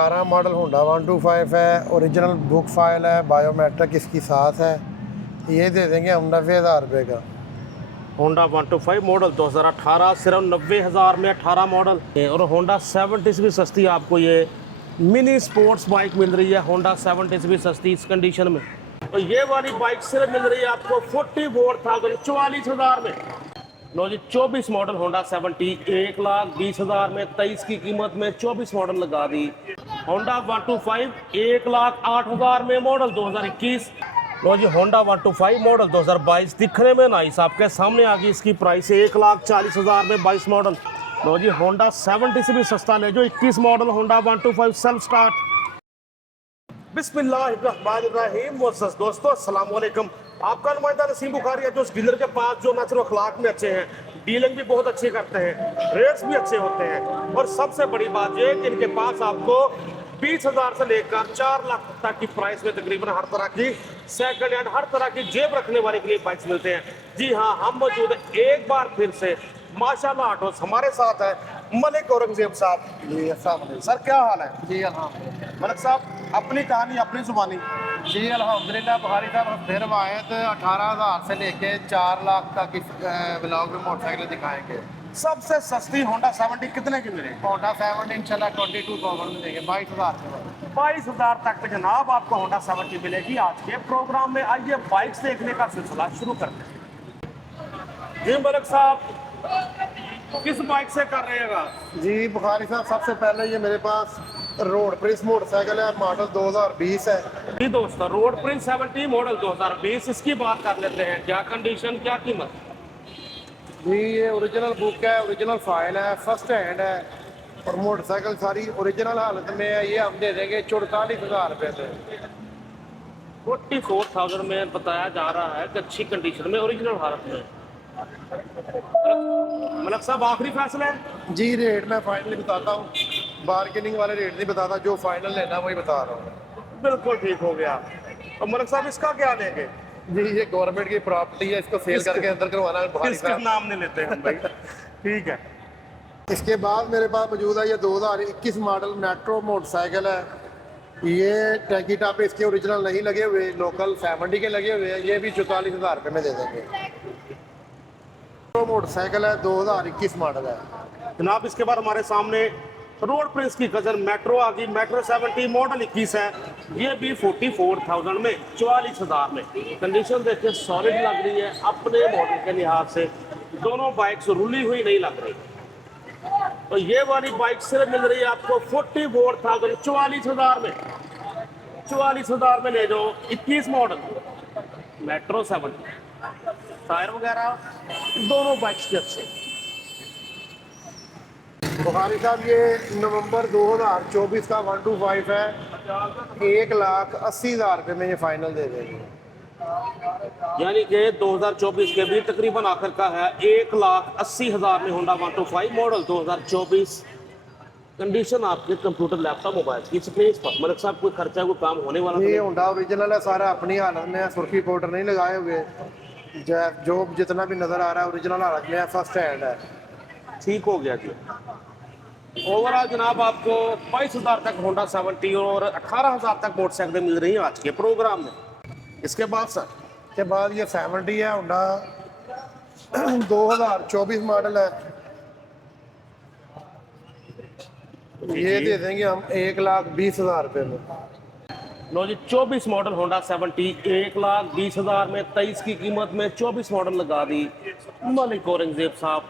12 model Honda 125 है, original book file है, biometric इसकी साथ है। ये दे देंगे हम 90,000 रुपये का। होंडा 125 मॉडल 2018 सिर्फ 90,000 में 18 मॉडल। और होंडा 70 से भी सस्ती आपको ये मिनी स्पोर्ट्स बाइक मिल रही है। होंडा 70 से भी सस्ती इस कंडीशन में। तो ये वाली बाइक सिर्फ मिल रही है आपको 44,000 में। लो जी 24 मॉडल होंडा 70 1,20,000 में। 23 की कीमत में 24 मॉडल लगा दी। होंडा 125 1,08,000 में मॉडल 2021। लो जी होंडा 125 मॉडल 2022 दिखने में नाइस आपके सामने आ गई। इसकी प्राइस 1,40,000 में 22 मॉडल। लो जी होंडा 70 से भी सस्ता ले जो 21 मॉडल होंडा 125 सेल्फ स्टार्ट। बिस्मिल्लाहिर्रहमानिर्रहीम। दोस्तों अस्सलाम वालेकुम। आपका नुमाइंदा नसीम बुखारी है जो उस डीलर के पास जो ना सिर्फ अखलाक में अच्छे हैं, डीलिंग भी बहुत अच्छी करते हैं, रेट्स भी अच्छे होते हैं। और सबसे बड़ी बात यह कि इनके पास आपको 20,000 से लेकर 4 लाख तक की प्राइस में तकरीबन हर तरह की सेकंड हैंड, हर तरह की जेब रखने वाले के लिए बाइक्स मिलते हैं। जी हाँ, हम मौजूद हैं एक बार फिर से माशाल्लाह ऑटोस। हमारे साथ है मलिक औरंगजेब साहब। जी अस्सलाम वालेकुम। सर क्या हाल है? जी अल्हम्दुलिल्लाह। मलिक साहब अपनी कहानी अपनी जुबानी। जी अल्हम्दुलिल्लाह बुखारी साहब फिर आयत 18,000 से लेके 4 लाख तक की ब्लॉग में मोटरसाइकिल दिखाएंगे। सबसे सस्ती होंडा 70 कितने की मिलेगी? होंडा 7 इंशाल्लाह 22,000 में देंगे, 22,000 के। 22,000 तक में जनाब आपको होंडा 70 मिलेगी। आज के प्रोग्राम में आइए बाइक्स देखने का सिलसिला शुरू करते हैं। जी मलिक साहब किस बाइक से कर रहे हैं? जी बुखारी साहब सबसे पहले ये मेरे पास रोड प्रिंस मोटरसाइकिल है, मॉडल 2020 है। जी दोस्तों रोड प्रिंस 70 मॉडल 2020 इसकी बात कर लेते हैं। क्या कंडीशन क्या कीमत? जी ये ओरिजिनल बुक है, ओरिजिनल फाइल है, फर्स्ट हैंड है और मोटरसाइकिल सारी ओरिजिनल हालत में है। ये हम दे देंगे 44,000 रुपये से। 44,000 में बताया जा रहा है कि अच्छी कंडीशन में ओरिजिनल हालत में। मलिक साहब आखिरी फैसला है? जी रेट मैं फाइनली बताता हूँ, बार्गेनिंग वाले रेट नहीं बताता, जो फाइनल लेना वही बता रहा हूँ। बिल्कुल ठीक हो गया। और मलिक साहब इसका क्या लेंगे? जी ये गवर्नमेंट की प्रॉपर्टी है, इसको सेल करके अंदर करवाना है बुखारी इसका साहब। नाम नहीं लेते हम भाई। ठीक है। इसके बाद मेरे पास मौजूद है ये 2021 मॉडल मेट्रो मोटरसाइकिल है। ये टैंकी टॉप इसके ओरिजिनल नहीं लगे हुए, लोकल 70 के लगे हुए हैं। ये भी 44,000 रुपये में दे देंगे। मोटरसाइकिल है 2021 मॉडल है जनाब। इसके बाद हमारे सामने रोड प्रिंस की कजन मेट्रो आ गई। मेट्रो 70 मॉडल 21 है। ये भी 44,000 में 44,000 में। कंडीशन देखिए सॉलिड लग रही है अपने मॉडल के लिहाज से। दोनों बाइक्स रुली हुई नहीं लग रही। तो ये वाली बाइक सिर्फ मिल रही है आपको 44,000 44,000 में। 44,000 में ले जाओ 21 मॉडल मेट्रो 70। टायर वगैरह दोनों बाइक्स के अच्छे। बुखारी साहब ये नवंबर 2024 का 125 है, 1,80,000 रुपये में ये फाइनल दे देंगे। यानी कि 2024 के भी तकरीबन आखिर का है 1,80,000 में होंडा 125 मॉडल 2024। कंडीशन आपके कंप्यूटर लैपटॉप मोबाइल की स्क्रीन पर। मलिक साहब कोई खर्चा कोई काम होने वाला ये नहीं? होंडा ओरिजिनल है, सारा अपनी हालत में है, सुर्खी पाउडर नहीं लगाए हुए। जो जितना भी नज़र आ रहा है ओरिजिनल हालत में है, फर्स्ट हैंड है। ठीक हो गया जी। ओवरऑल जनाब आपको 22,000 तक होंडा 70 और 18,000 तक मोटरसाइकिल मिल रही है आज के प्रोग्राम में। इसके बाद सर के बाद ये 70 है, होंडा 2024 मॉडल है। ये दे देंगे हम 1,20,000 रुपये में। लो जी 24 मॉडल होंडा 70 1,20,000 में। 23 की कीमत में 24 मॉडल लगा दी मलिक औरंगजेब साहब।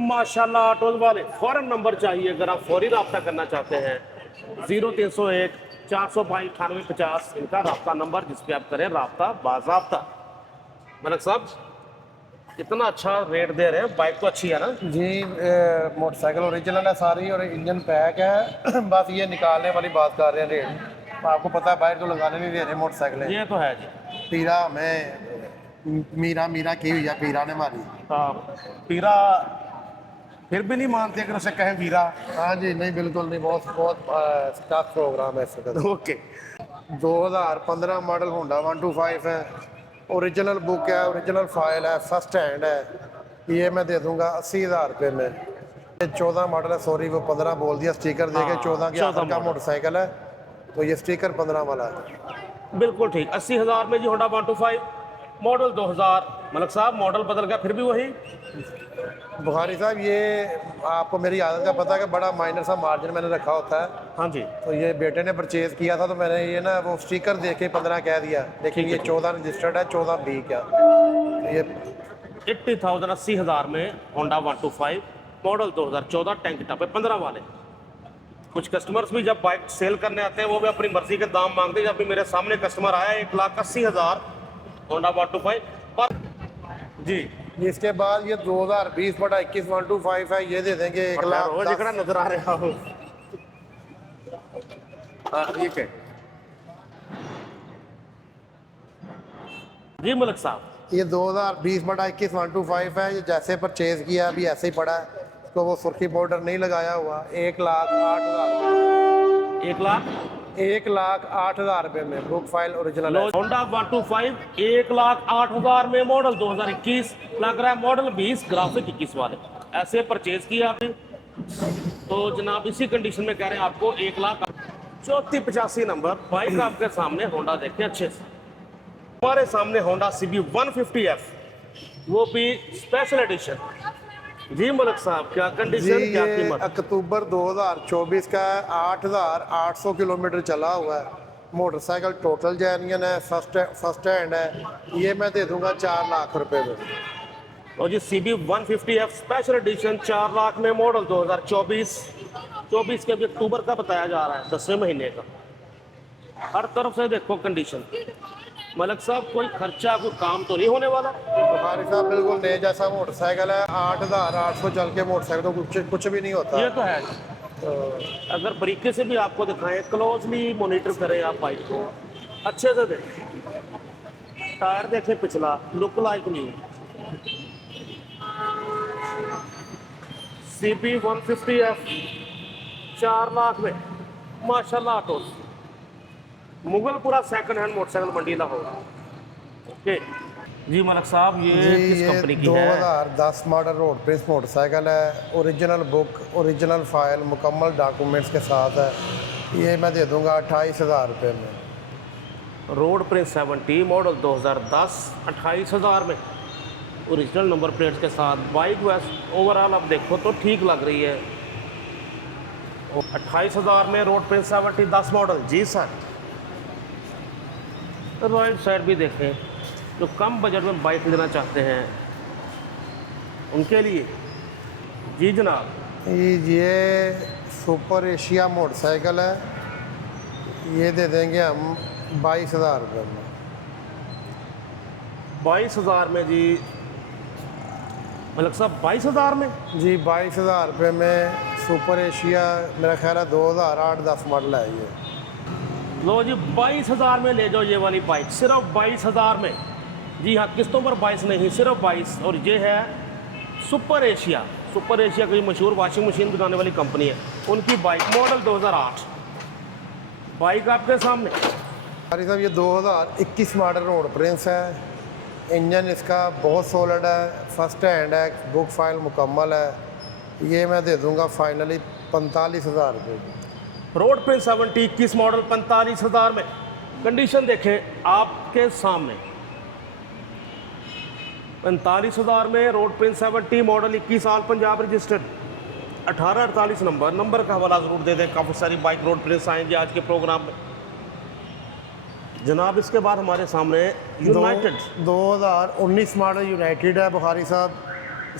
माशाल्लाह ऑटोज वाले फौरन नंबर चाहिए अगर आप फौरी रब्ता करना चाहते हैं। 0301 422 9850 इनका रब्ता नंबर जिस पे आप करें रब्ता बाज़ाब्ता। मलिक साहब कितना अच्छा रेट दे रहे हैं। बाइक तो अच्छी है ना? जी मोटरसाइकिल ओरिजिनल है सारी और इंजन पैक है। बस ये निकालने वाली बात कर रहे हैं रेट। आपको पता है बाहर तो लगाने नहीं दे रहे मोटरसाइकिल। ये तो है जी। पीरा में मीरा मीरा की हुई है, पीरा ने मारी। हाँ पीरा फिर भी नहीं मानते अगर उसे कहें वीरा। हाँ जी नहीं बिल्कुल नहीं, बहुत बहुत टफ प्रोग्राम है इसका। ओके 2015 मॉडल होंडा 125 है, ओरिजिनल बुक है, ओरिजिनल फाइल है, फर्स्ट हैंड है। ये मैं दे दूंगा 80,000 रुपये में। 14 मॉडल है, सॉरी वो 15 बोल दिया, स्टिकर देके हाँ, 14 के 14 आखिर का मॉडल। मोटरसाइकिल है, तो ये स्टिकर 15 वाला है। बिल्कुल ठीक। 80,000 में जी होंडा 125 मॉडल 2000। मलक साहब मॉडल बदल गया फिर भी वही। बुखारी साहब ये आपको मेरी आदत का पता है कि बड़ा माइनर सा मार्जिन मैंने रखा होता है, हाँ जी, तो ये बेटे ने परचेज किया था तो मैंने ये ना वो स्टिकर देख के 15 कह दिया, लेकिन ये 14 रजिस्टर्ड है, 14 बी क्या, तो ये 80,000 80,000 में होंडा 125 मॉडल 2014 टैंक टॉप है 15 वाले। कुछ कस्टमर्स भी जब बाइक सेल करने आते हैं वो भी अपनी मर्जी के दाम मांगते हैं। जब भी मेरे सामने कस्टमर आया 1,80,000 होंडा 125 पर जी। इसके बाद ये 2020/21 125 है, ये दे देंगे 1,10,000। रोज इकड़ा नजर आ रहा हूँ। ठीक है जी मलिक साहब। ये 2020/21 125 है, ये जैसे परचेज किया अभी ऐसे ही पड़ा है, इसको वो सुर्खी बॉर्डर नहीं लगाया हुआ। 1,08,000, 1,08,000 रुपये में बुक फाइल ओरिजिनल है। होंडा 125 1,08,000 में मॉडल 2021 लग रहा है मॉडल 20 ग्राफिक 21 वाले। ऐसे परचेज किया अभी तो जनाब इसी कंडीशन में कह रहे हैं आपको 1,34,85 नंबर बाइक आपके सामने होंडा देखें अच्छे से। हमारे सामने होंडा CB 150F, वो भी स्पेशल एडिशन। जी मलिक साहब क्या जी कंडीशन क्या ये कीमत? अक्टूबर 2024 का है, 8,800 किलोमीटर चला हुआ है। मोटरसाइकिल टोटल जेन्युइन है, फर्स्ट हैंड है। ये मैं दे दूंगा 4 लाख रुपए में। और जी CB 150F special edition 4 lakh में मॉडल 2024 के अभी अक्टूबर का बताया जा रहा है, 10वें महीने का। हर तरफ से देखो कंडीशन। मलिक साहब कोई खर्चा कोई काम तो नहीं होने वाला? हमारे साथ बिल्कुल नए जैसा मोटरसाइकिल है। 8,800 चल के मोटरसाइकिल तो कुछ भी नहीं होता। ये तो है। अगर बारीकी से भी आपको दिखाएं, क्लोजली मॉनिटर करें आप बाइक को, अच्छे से देखें, टायर देखें पिछला, look like new. CB 150F 4 lakh में माशाल्लाह auto Mughalpura second hand motorcycle मंडी लाहौर। ओके जी मलिक साहब ये जी किस ये कंपनी की है? 2010 मॉडल रोड प्रिंस मोटरसाइकिल है, ओरिजिनल बुक, ओरिजिनल फाइल, मुकम्मल डॉक्यूमेंट्स के साथ है। ये मैं दे दूंगा 28,000 रुपये में। रोड प्रिंस 70 मॉडल 2010 28,000 में ओरिजिनल नंबर प्लेट्स के साथ। बाइक वैसे ओवरऑल अब देखो तो ठीक लग रही है। 28,000 में रोड प्रिंस 70 10 मॉडल। जी सर राइट साइड भी देखें, जो कम बजट में बाइक लेना चाहते हैं उनके लिए। जी जनाब ये सुपर एशिया मोटरसाइकिल है, ये दे देंगे हम 22,000 रुपये में। 22,000 में जी मलिक साहब 22,000 में? जी 22,000 रुपये में सुपर एशिया, मेरा ख्याल है 2008-10 मॉडल है ये। लो जी 22,000 में ले जाओ ये वाली बाइक, सिर्फ 22,000 में। जी हाँ किस्तों पर 22 नहीं, सिर्फ 22। और ये है सुपर एशिया। सुपर एशिया की मशहूर वॉशिंग मशीन बनाने वाली कंपनी है, उनकी बाइक मॉडल 2008। बाइक आपके सामने। अरे साहब ये 2021 मॉडल रोड प्रिंस है। इंजन इसका बहुत सॉलिड है, फर्स्ट हैंड है, बुक फाइल मुकम्मल है। ये मैं दे दूंगा फाइनली 45,000 रुपये की। रोड प्रिंस 70 21 मॉडल 45,000 में। कंडीशन देखें आपके सामने। 45,000 में रोड प्रिंस 70 मॉडल 21 साल पंजाब रजिस्टर्ड 1848 नंबर का हवाला ज़रूर दे दें। काफ़ी सारी बाइक रोड प्रिंस आएंगे आज के प्रोग्राम में जनाब। इसके बाद हमारे सामने यूनाइटेड 2019 मॉडल यूनाइटेड है बुखारी साहब।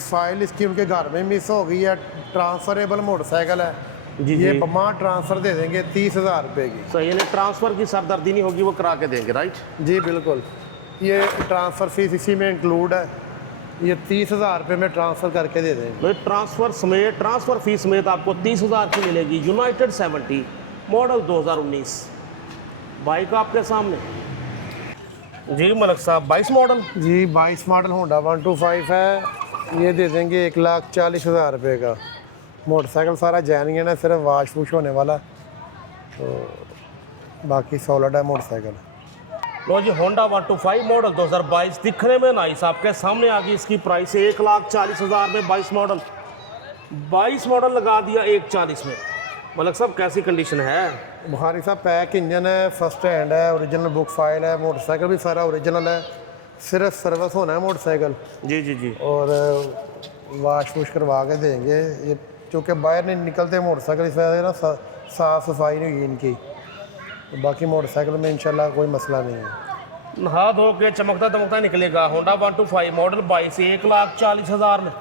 फाइल इसकी उनके घर में मिस हो गई है, ट्रांसफरेबल मोटरसाइकिल है। जी ये जी बमा ट्रांसफ़र दे देंगे 30,000 रुपये की। सही, यानी ट्रांसफ़र की सरदर्दी नहीं होगी, वो करा के देंगे राइट? जी बिल्कुल, ये ट्रांसफ़र फीस इसी में इंक्लूड है। ये 30,000 रुपये में ट्रांसफ़र करके दे देंगे। भाई ट्रांसफ़र समेत, ट्रांसफ़र फीस समेत आपको 30,000 की मिलेगी। यूनाइटेड 70 मॉडल 2019 बाइक आपके सामने। जी मलिक साहब 22 मॉडल। जी 22 मॉडल होंडा 125 है, ये दे देंगे 1,40,000 रुपये का। मोटरसाइकिल सारा जेन्युइन है, सिर्फ वाश वूश होने वाला, तो बाकी सॉलिड है मोटरसाइकिल। लो जी होंडा 125 मॉडल 2022 दिखने में नाइस आपके सामने आ गई। इसकी प्राइस 1,40,000 में 22 मॉडल। 22 मॉडल लगा दिया 140 में। मलिक साहब कैसी कंडीशन है? बुखारी साहब पैक इंजन है, फर्स्ट हैंड है, ओरिजिनल बुक फाइल है, मोटरसाइकिल भी सारा ओरिजिनल है, सिर्फ सर्विस होना है मोटरसाइकिल जी जी जी। और वाश वूश करवा के देंगे। ये चूँकि बाहर नहीं निकलते मोटरसाइकिल, इस वजह से ना साफ़ सफाई नहीं हुई इनकी। बाकी मोटरसाइकिल में इंशाल्लाह कोई मसला नहीं है। नहा धो के चमकता दमकता निकलेगा। होंडा 125 मॉडल 22 1,40,000 में।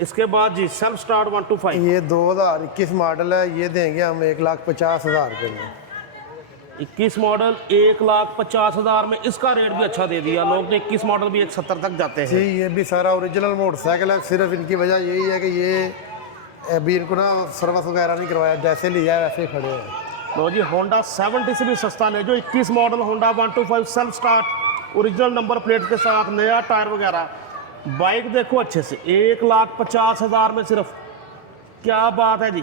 इसके बाद जी सेल्फ स्टार्ट 125 ये 2021 मॉडल है, ये देंगे हम 1,50,000 रुपये में। 21 मॉडल 1,50,000 में। इसका रेट भी अच्छा दे दिया। लोग तो 21 मॉडल भी 170 तक जाते जी, हैं। ये भी सारा ओरिजिनल मोटरसाइकिल है। सिर्फ इनकी वजह यही है कि ये अभी इनको ना सर्विस वगैरह नहीं करवाया, जैसे लिया है वैसे ही खड़े हैं। लो जी, होंडा 70 से भी सस्ता ले जो 21 model Honda 125 self start original number plate के साथ, नया टायर वगैरह। बाइक देखो अच्छे से 1,50,000 में सिर्फ। क्या बात है जी।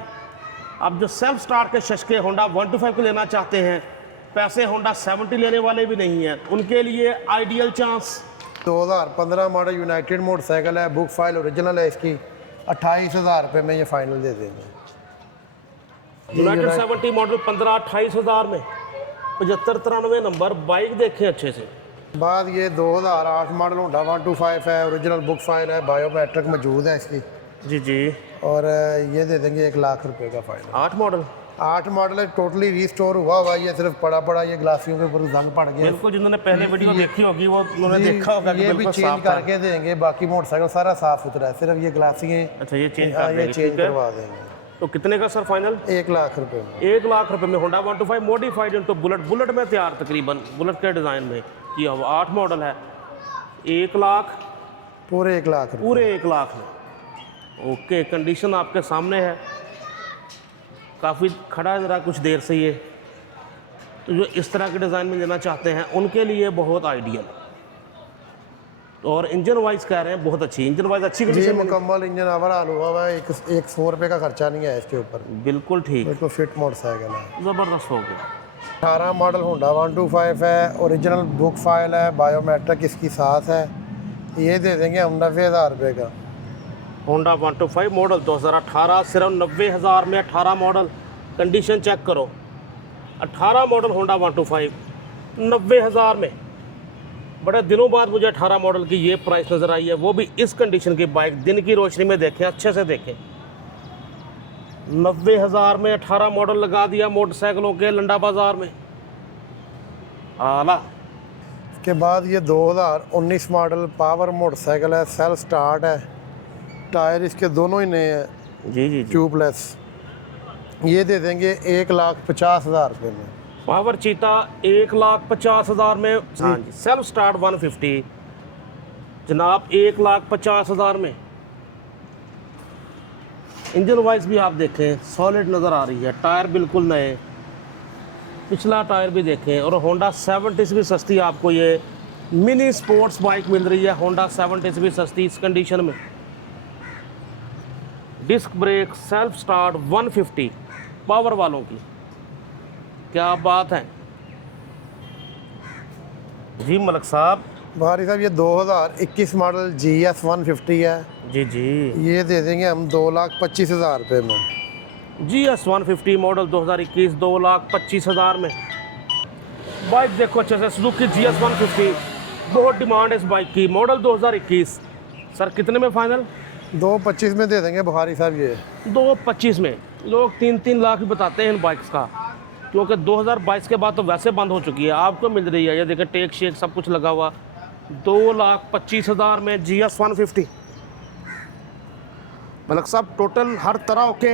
अब जो सेल्फ स्टार्ट के शशके होंडा 125 को लेना चाहते हैं, पैसे होंडा 70 लेने वाले भी नहीं हैं, उनके लिए ideal chance. 2015 model United motorcycle है, बुक फाइल ओरिजिनल है इसकी। 28,000 रुपये में ये फाइनल दे देंगे। यूनाइटेड 70 मॉडल 15-28,000 में। 75-93 नंबर। बाइक देखें अच्छे से। बाद ये 2008 मॉडल होंडा 125 है, ओरिजिनल बुक फाइल है, बायोमेट्रिक मौजूद है इसकी। जी जी। और ये दे देंगे 1,00,000 रुपये का फाइनल। 8 मॉडल 8 मॉडल है, टोटली रीस्टोर हुआ हुआ। ये सिर्फ पड़ा ये ग्लासियों के ऊपर जंग पड़ गया। बिल्कुल, जिन्होंने पहले वीडियो देखी होगी वो उन्होंने जी, देखा होगा कि ये भी बिल्कुल चेंज साफ था। करके देंगे। बाकी मोटरसाइकिल सारा साफ सुथरा है, सिर्फ ये ग्लासियाँ अच्छा, ये चेंज ये कर देंगे, चेंज ठीक है। करवा देंगे। तो कितने का सर फाइनल? 1,00,000 रुपये में। 1,00,000 रुपए में होंडा 125 मॉडिफाइड इनटू बुलेट में तैयार, तकरीबन बुलेट के डिज़ाइन में किया हुआ। 8 मॉडल है। 1,00,000 पूरे 1,00,000 रुपये। पूरे 1,00,000 में। ओके, कंडीशन आपके सामने है। काफ़ी खड़ा है ज़रा कुछ देर से ये। तो जो इस तरह के डिज़ाइन में लेना चाहते हैं उनके लिए बहुत आइडियल। और इंजन वाइज कह रहे हैं बहुत अच्छी, इंजन वाइज अच्छी जी, कंडीशन में। मुकम्मल इंजन ओवरऑल हुआ हुआ है। एक 100 रुपये का खर्चा नहीं है इसके ऊपर। बिल्कुल ठीक, बिल्कुल फिट मोटरसाइकिल है। ज़बरदस्त हो गया। 18 मॉडल होंडा 125 है, ओरिजिनल बुक फाइल है, बायोमेट्रिक इसकी साथ है। ये दे देंगे हम 90,000 रुपये का। होंडा 125 मॉडल 2018 सिर्फ 90,000 में। 18 मॉडल कंडीशन चेक करो। 18 मॉडल होंडा 125 90,000 में। बड़े दिनों बाद मुझे 18 मॉडल की ये प्राइस नज़र आई है, वो भी इस कंडीशन की बाइक। दिन की रोशनी में देखें, अच्छे से देखें। 90,000 में 18 मॉडल लगा दिया मोटरसाइकिलों के लंडा बाजार में। आला। इसके बाद ये 2019 मॉडल पावर मोटरसाइकिल है, सेल्फ स्टार्ट है, टायर इसके दोनों ही नए हैं, जी जी जी। ट्यूबलेस। ये दे देंगे 1,50,000 रुपये में। पावर चीता 1,50,000 में। हाँ जी, सेल्फ स्टार्ट 150 जनाब 1,50,000 में। इंजन वाइज भी आप देखें सॉलिड नज़र आ रही है। टायर बिल्कुल नए, पिछला टायर भी देखें। और होंडा 70 से भी सस्ती आपको ये मिनी स्पोर्ट्स बाइक मिल रही है। होंडा 70 से भी सस्ती इस कंडीशन में। Disc brake, self start 150 power वालों की। क्या बात है जी मलिक साहब। भारी साहब ये 2021 मॉडल GS 150 है। जी जी। ये दे देंगे हम 2,25,000 रुपये में। GS 150 मॉडल 2021 2,25,000 में। बाइक देखो अच्छे से, सुजुकी GS 150 बहुत डिमांड है इस बाइक की। मॉडल 2021 सर कितने में फाइनल? 2,25,000 में दे देंगे बुखारी साहब। ये 2,25,000 में। लोग 3-3 लाख भी बताते हैं इन बाइक्स का, क्योंकि 2022 के बाद तो वैसे बंद हो चुकी है। आपको मिल रही है ये देखिए, टेक शेक सब कुछ लगा हुआ। 2,25,000 में GS 150। मलिक साहब टोटल हर तरह ओके।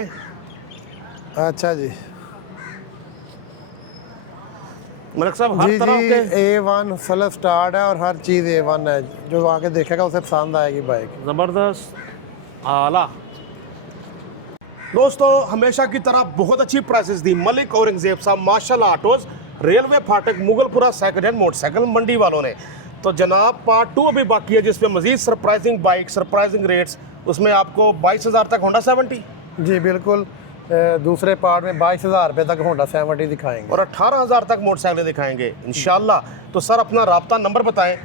अच्छा जी। मलिक साहब हर जी तरह जी, ओके। A1 सेल्फ स्टार्ट है और हर चीज़ A1 है। जो आके देखेगा उसे पसंद आएगी बाइक। ज़बरदस्त, आला। दोस्तों हमेशा की तरह बहुत अच्छी प्राइसेस दी मलिक औरंगजेब साहब माशाल्लाह ऑटोज़, रेलवे फाटक, मुगलपुरा सेकंड हैंड मोटरसाइकिल मंडी वालों ने। तो जनाब पार्ट 2 अभी बाकी है, जिसमें मजीद सरप्राइजिंग बाइक, सरप्राइजिंग रेट्स। उसमें आपको 22,000 तक होंडा 70 जी बिल्कुल। दूसरे पार्ट में 22,000 रुपये तक होंडा 70 दिखाएंगे और 18,000 तक मोटरसाइकिलें दिखाएंगे इंशाल्लाह। तो सर अपना राब्ता नंबर बताएं।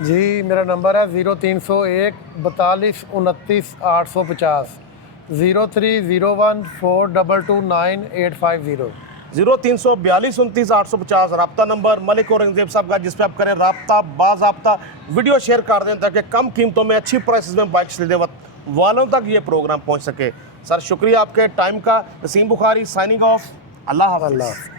जी मेरा नंबर है 0301 42 29 850 0301 4229 850। 0342 29 850 रब्ता नंबर मलिक औरंगजेब साहब का, जिस पे आप करें रब्ता बाज़ाब्ता, वीडियो शेयर कर दें ताकि कम कीमतों में अच्छी प्राइसेस में बाइक खरीदे वालों तक ये प्रोग्राम पहुंच सके। सर शुक्रिया आपके टाइम का। Naseem Bukhari signing off. अल्लाह हाफ़िज़।